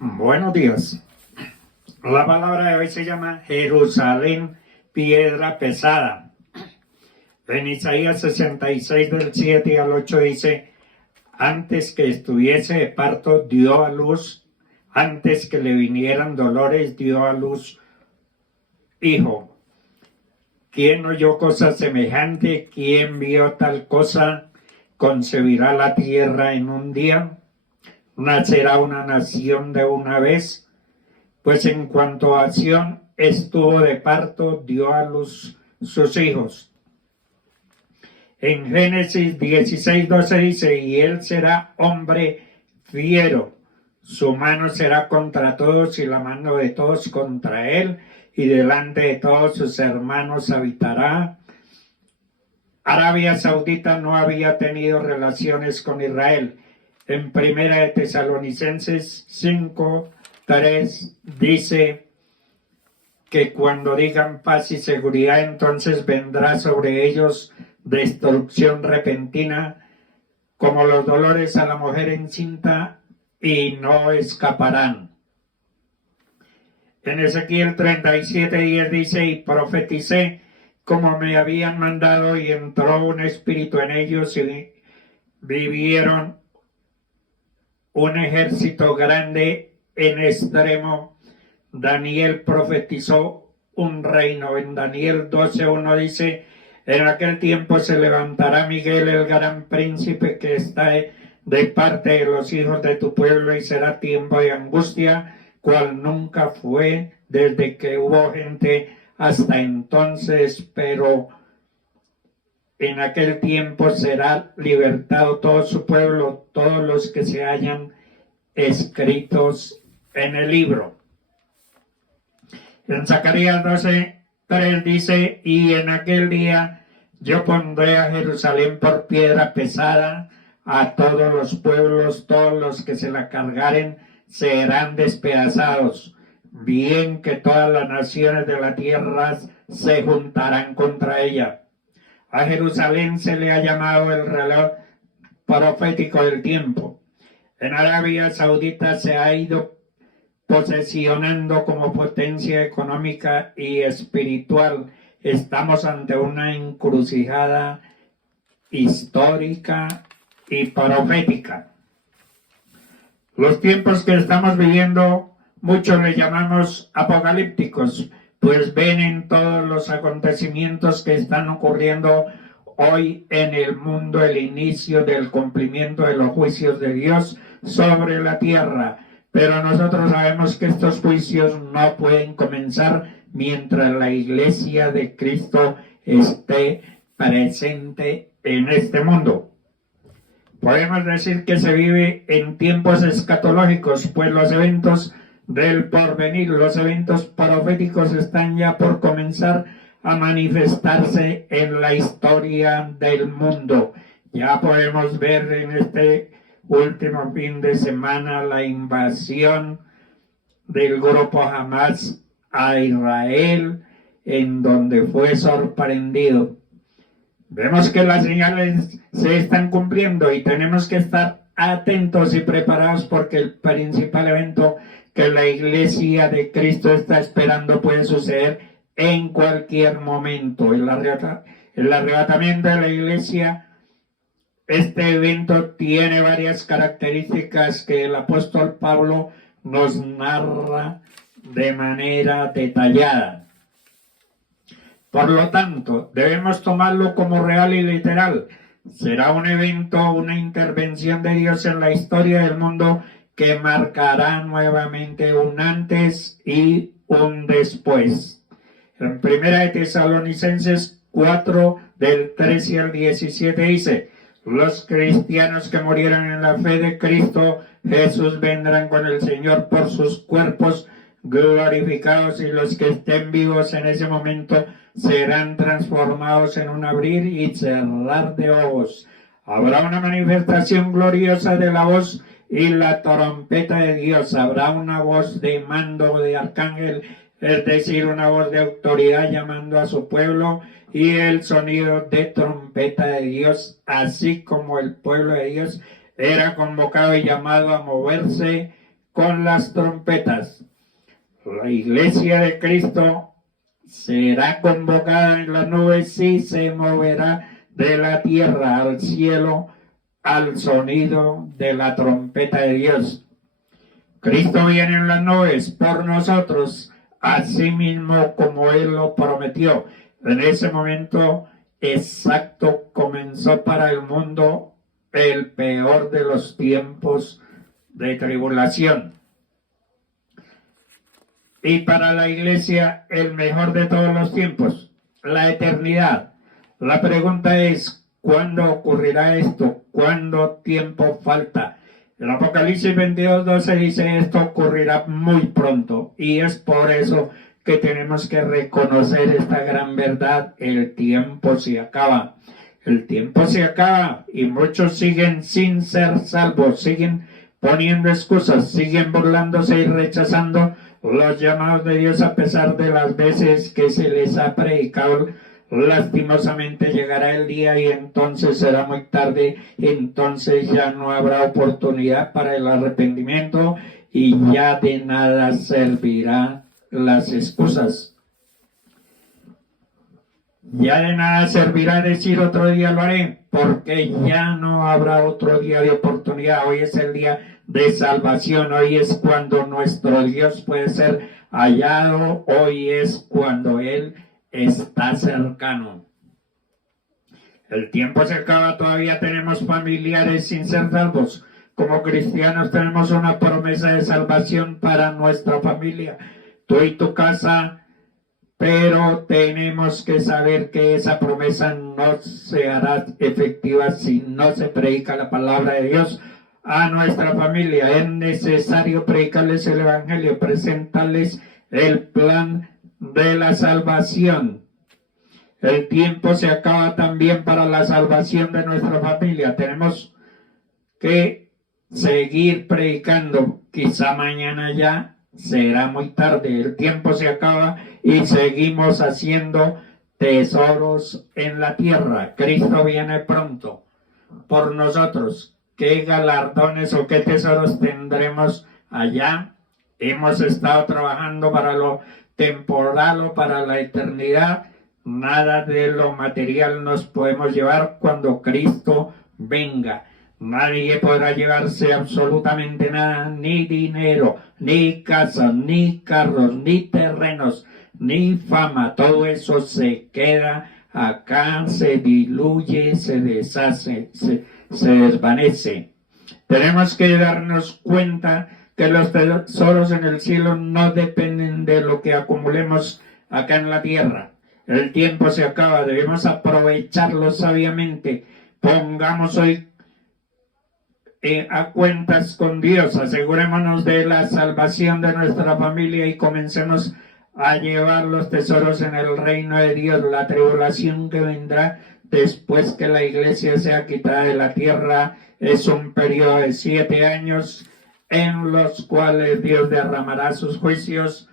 Buenos días. La palabra de hoy se llama Jerusalén, piedra pesada. En Isaías 66 del 7 al 8 dice: antes que estuviese de parto dio a luz, antes que le vinieran dolores dio a luz hijo. ¿Quién oyó cosa semejante? ¿Quién vio tal cosa? ¿Concebirá la tierra en un día? ¿Nacerá una nación de una vez? Pues en cuanto a Sión estuvo de parto, dio a luz sus hijos. En Génesis 16:12 dice: y él será hombre fiero, su mano será contra todos y la mano de todos contra él, y delante de todos sus hermanos habitará. Arabia Saudita no había tenido relaciones con Israel. En Primera de Tesalonicenses 5:3 dice que cuando digan paz y seguridad, entonces vendrá sobre ellos destrucción repentina, como los dolores a la mujer encinta, y no escaparán. En Ezequiel 37:10 dice: y profeticé como me habían mandado, y entró un espíritu en ellos, y vivieron un ejército grande en extremo. Daniel profetizó un reino. En Daniel 12:1 dice: en aquel tiempo se levantará Miguel, el gran príncipe que está de parte de los hijos de tu pueblo, y será tiempo de angustia, cual nunca fue desde que hubo gente hasta entonces, pero en aquel tiempo será libertado todo su pueblo, todos los que se hallan escritos en el libro. En Zacarías 12:3 dice: y en aquel día yo pondré a Jerusalén por piedra pesada, a todos los pueblos, todos los que se la cargaren serán despedazados, bien que todas las naciones de la tierra se juntarán contra ella. A Jerusalén se le ha llamado el reloj profético del tiempo. En Arabia Saudita se ha ido posesionando como potencia económica y espiritual. Estamos ante una encrucijada histórica y profética. Los tiempos que estamos viviendo, muchos le llamamos apocalípticos, pues ven en todos los acontecimientos que están ocurriendo hoy en el mundo el inicio del cumplimiento de los juicios de Dios sobre la tierra. Pero nosotros sabemos que estos juicios no pueden comenzar mientras la Iglesia de Cristo esté presente en este mundo. Podemos decir que se vive en tiempos escatológicos, pues los eventos del porvenir, los eventos proféticos están ya por comenzar a manifestarse en la historia del mundo. Ya podemos ver en este último fin de semana la invasión del grupo Hamas a Israel, en donde fue sorprendido. Vemos que las señales se están cumpliendo y tenemos que estar atentos y preparados, porque el principal evento que la Iglesia de Cristo está esperando puede suceder en cualquier momento. El arrebatamiento de la Iglesia, este evento tiene varias características que el apóstol Pablo nos narra de manera detallada. Por lo tanto, debemos tomarlo como real y literal. Será un evento, una intervención de Dios en la historia del mundo que marcará nuevamente un antes y un después. En Primera de Tesalonicenses 4, del 13 al 17 dice: los cristianos que murieron en la fe de Cristo Jesús vendrán con el Señor por sus cuerpos glorificados, y los que estén vivos en ese momento serán transformados en un abrir y cerrar de ojos. Habrá una manifestación gloriosa de la voz y la trompeta de Dios. Habrá una voz de mando de arcángel, es decir, una voz de autoridad llamando a su pueblo, y el sonido de trompeta de Dios, así como el pueblo de Dios era convocado y llamado a moverse con las trompetas. La iglesia de Cristo será convocada en las nubes y se moverá de la tierra al cielo al sonido de la trompeta de Dios. Cristo viene en las nubes por nosotros, así mismo como Él lo prometió. En ese momento exacto comenzó para el mundo el peor de los tiempos de tribulación. Y para la iglesia el mejor de todos los tiempos, la eternidad. La pregunta es, ¿cuándo ocurrirá esto? ¿Cuánto tiempo falta? El Apocalipsis 22:12 dice, esto ocurrirá muy pronto, y es por eso que tenemos que reconocer esta gran verdad: el tiempo se acaba. El tiempo se acaba y muchos siguen sin ser salvos, siguen poniendo excusas, siguen burlándose y rechazando los llamados de Dios a pesar de las veces que se les ha predicado. Lastimosamente llegará el día y entonces será muy tarde, entonces ya no habrá oportunidad para el arrepentimiento y ya de nada servirán las excusas. Ya de nada servirá decir otro día lo haré, porque ya no habrá otro día de oportunidad. Hoy es el día de salvación, hoy es cuando nuestro Dios puede ser hallado, hoy es cuando Él está cercano. El tiempo se acaba, todavía tenemos familiares sin ser salvos. Como cristianos tenemos una promesa de salvación para nuestra familia, tú y tu casa, pero tenemos que saber que esa promesa no se hará efectiva si no se predica la palabra de Dios a nuestra familia. Es necesario predicarles el evangelio, presentarles el plan de la salvación. El tiempo se acaba también para la salvación de nuestra familia. Tenemos que seguir predicando. Quizá mañana ya será muy tarde. El tiempo se acaba y seguimos haciendo tesoros en la tierra. Cristo viene pronto por nosotros. ¿Qué galardones o qué tesoros tendremos allá? Hemos estado trabajando para lo temporal o para la eternidad. Nada de lo material nos podemos llevar cuando Cristo venga. Nadie podrá llevarse absolutamente nada, ni dinero, ni casas, ni carros, ni terrenos, ni fama. Todo eso se queda acá, se diluye, se deshace, se desvanece. Tenemos que darnos cuenta que los tesoros en el cielo no dependen de lo que acumulemos acá en la tierra. El tiempo se acaba, debemos aprovecharlo sabiamente. Pongamos hoy a cuentas con Dios, asegurémonos de la salvación de nuestra familia y comencemos a llevar los tesoros en el reino de Dios. La tribulación que vendrá después que la iglesia sea quitada de la tierra es un periodo de 7 años en los cuales Dios derramará sus juicios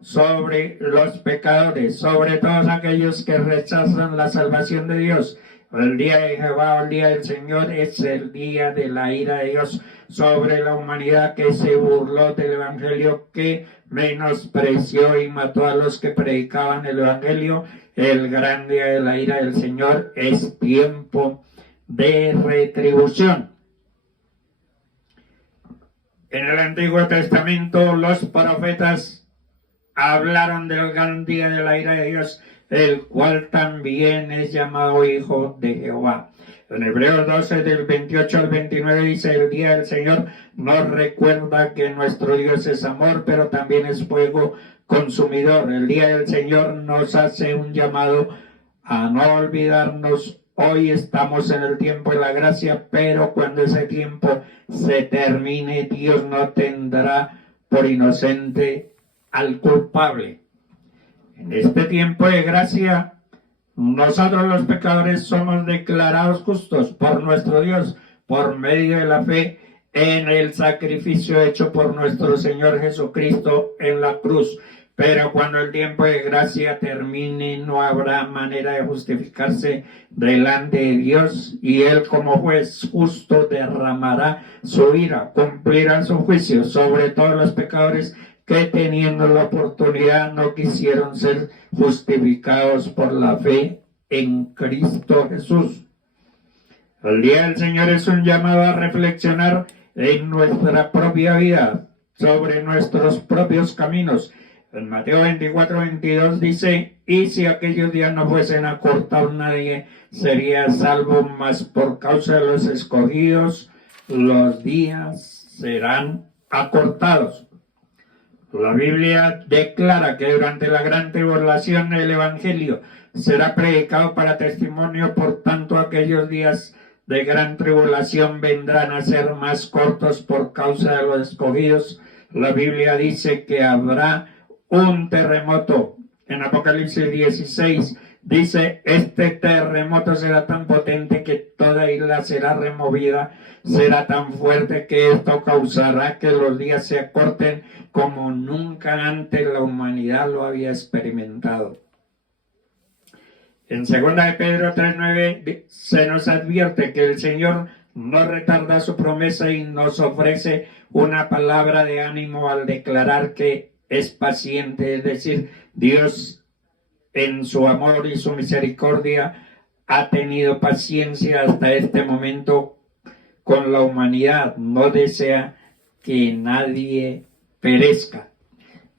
sobre los pecadores, sobre todos aquellos que rechazan la salvación de Dios. El día de Jehová, el día del Señor, es el día de la ira de Dios sobre la humanidad que se burló del evangelio, que menospreció y mató a los que predicaban el evangelio. El gran día de la ira del Señor es tiempo de retribución. En el Antiguo Testamento los profetas hablaron del gran día de la ira de Dios, el cual también es llamado Hijo de Jehová. En Hebreos 12, del 28 al 29 dice, el día del Señor nos recuerda que nuestro Dios es amor, pero también es fuego consumidor. El día del Señor nos hace un llamado a no olvidarnos. Hoy estamos en el tiempo de la gracia, pero cuando ese tiempo se termine, Dios no tendrá por inocente al culpable. En este tiempo de gracia, nosotros los pecadores somos declarados justos por nuestro Dios, por medio de la fe en el sacrificio hecho por nuestro Señor Jesucristo en la cruz. Pero cuando el tiempo de gracia termine, no habrá manera de justificarse delante de Dios, y Él como juez justo derramará su ira, cumplirá su juicio sobre todos los pecadores que teniendo la oportunidad no quisieron ser justificados por la fe en Cristo Jesús. El día del Señor es un llamado a reflexionar en nuestra propia vida, sobre nuestros propios caminos. En Mateo 24:22 dice: y si aquellos días no fuesen acortados, nadie sería salvo, mas por causa de los escogidos, los días serán acortados. La Biblia declara que durante la gran tribulación el Evangelio será predicado para testimonio, por tanto aquellos días de gran tribulación vendrán a ser más cortos por causa de los escogidos. La Biblia dice que habrá un terremoto. En Apocalipsis 16 dice: este terremoto será tan potente que toda isla será removida, será tan fuerte que esto causará que los días se acorten como nunca antes la humanidad lo había experimentado. En 2 de Pedro 3:9 se nos advierte que el Señor no retarda su promesa y nos ofrece una palabra de ánimo al declarar que es paciente, es decir, Dios en su amor y su misericordia ha tenido paciencia hasta este momento con la humanidad. No desea que nadie perezca.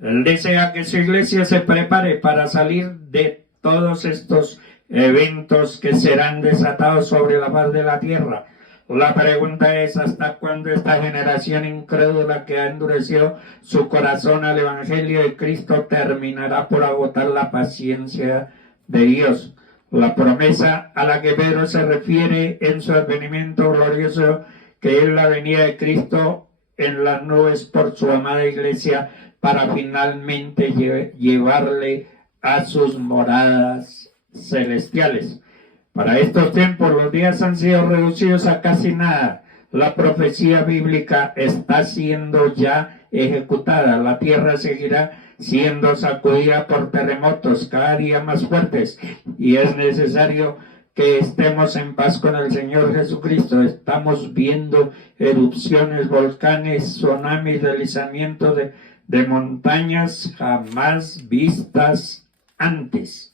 Él desea que su iglesia se prepare para salir de todos estos eventos que serán desatados sobre la faz de la tierra. La pregunta es: ¿hasta cuándo esta generación incrédula que ha endurecido su corazón al Evangelio de Cristo terminará por agotar la paciencia de Dios? La promesa a la que Pedro se refiere en su advenimiento glorioso, que es la venida de Cristo en las nubes por su amada iglesia, para finalmente llevarle a sus moradas celestiales. Para estos tiempos los días han sido reducidos a casi nada. La profecía bíblica está siendo ya ejecutada. La tierra seguirá siendo sacudida por terremotos cada día más fuertes, y es necesario que estemos en paz con el Señor Jesucristo. Estamos viendo erupciones, volcanes, tsunamis, deslizamientos de montañas jamás vistas antes.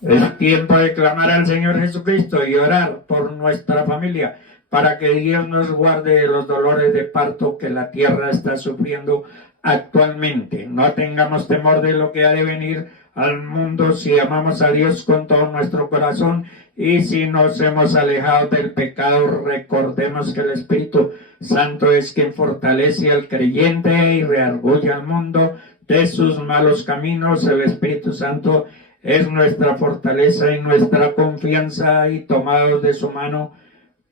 Es tiempo de clamar al Señor Jesucristo y orar por nuestra familia, para que Dios nos guarde de los dolores de parto que la tierra está sufriendo actualmente. No tengamos temor de lo que ha de venir al mundo si amamos a Dios con todo nuestro corazón, y si nos hemos alejado del pecado. Recordemos que el Espíritu Santo es quien fortalece al creyente y redarguye al mundo de sus malos caminos. El Espíritu Santo es nuestra fortaleza y nuestra confianza, y tomados de su mano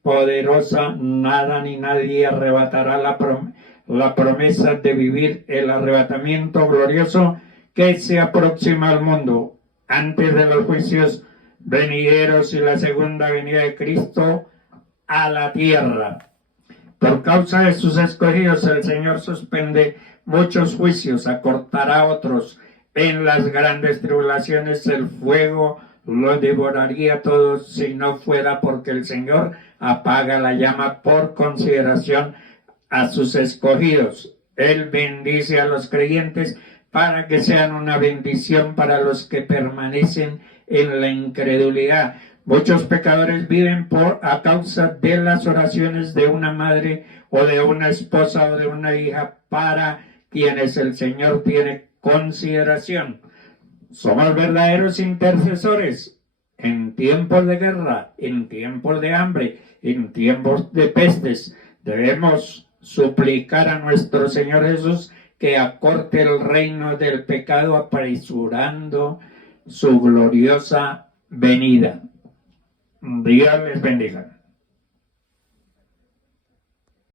poderosa, nada ni nadie arrebatará la promesa de vivir el arrebatamiento glorioso que se aproxima al mundo antes de los juicios venideros y la segunda venida de Cristo a la tierra. Por causa de sus escogidos, el Señor suspende muchos juicios, acortará otros. En las grandes tribulaciones el fuego lo devoraría a todos, si no fuera porque el Señor apaga la llama por consideración a sus escogidos. Él bendice a los creyentes para que sean una bendición para los que permanecen en la incredulidad. Muchos pecadores viven a causa de las oraciones de una madre o de una esposa o de una hija, para quienes el Señor tiene consideración. Somos verdaderos intercesores en tiempos de guerra, en tiempos de hambre, en tiempos de pestes. Debemos suplicar a nuestro Señor Jesús que acorte el reino del pecado, apresurando su gloriosa venida. Dios les bendiga.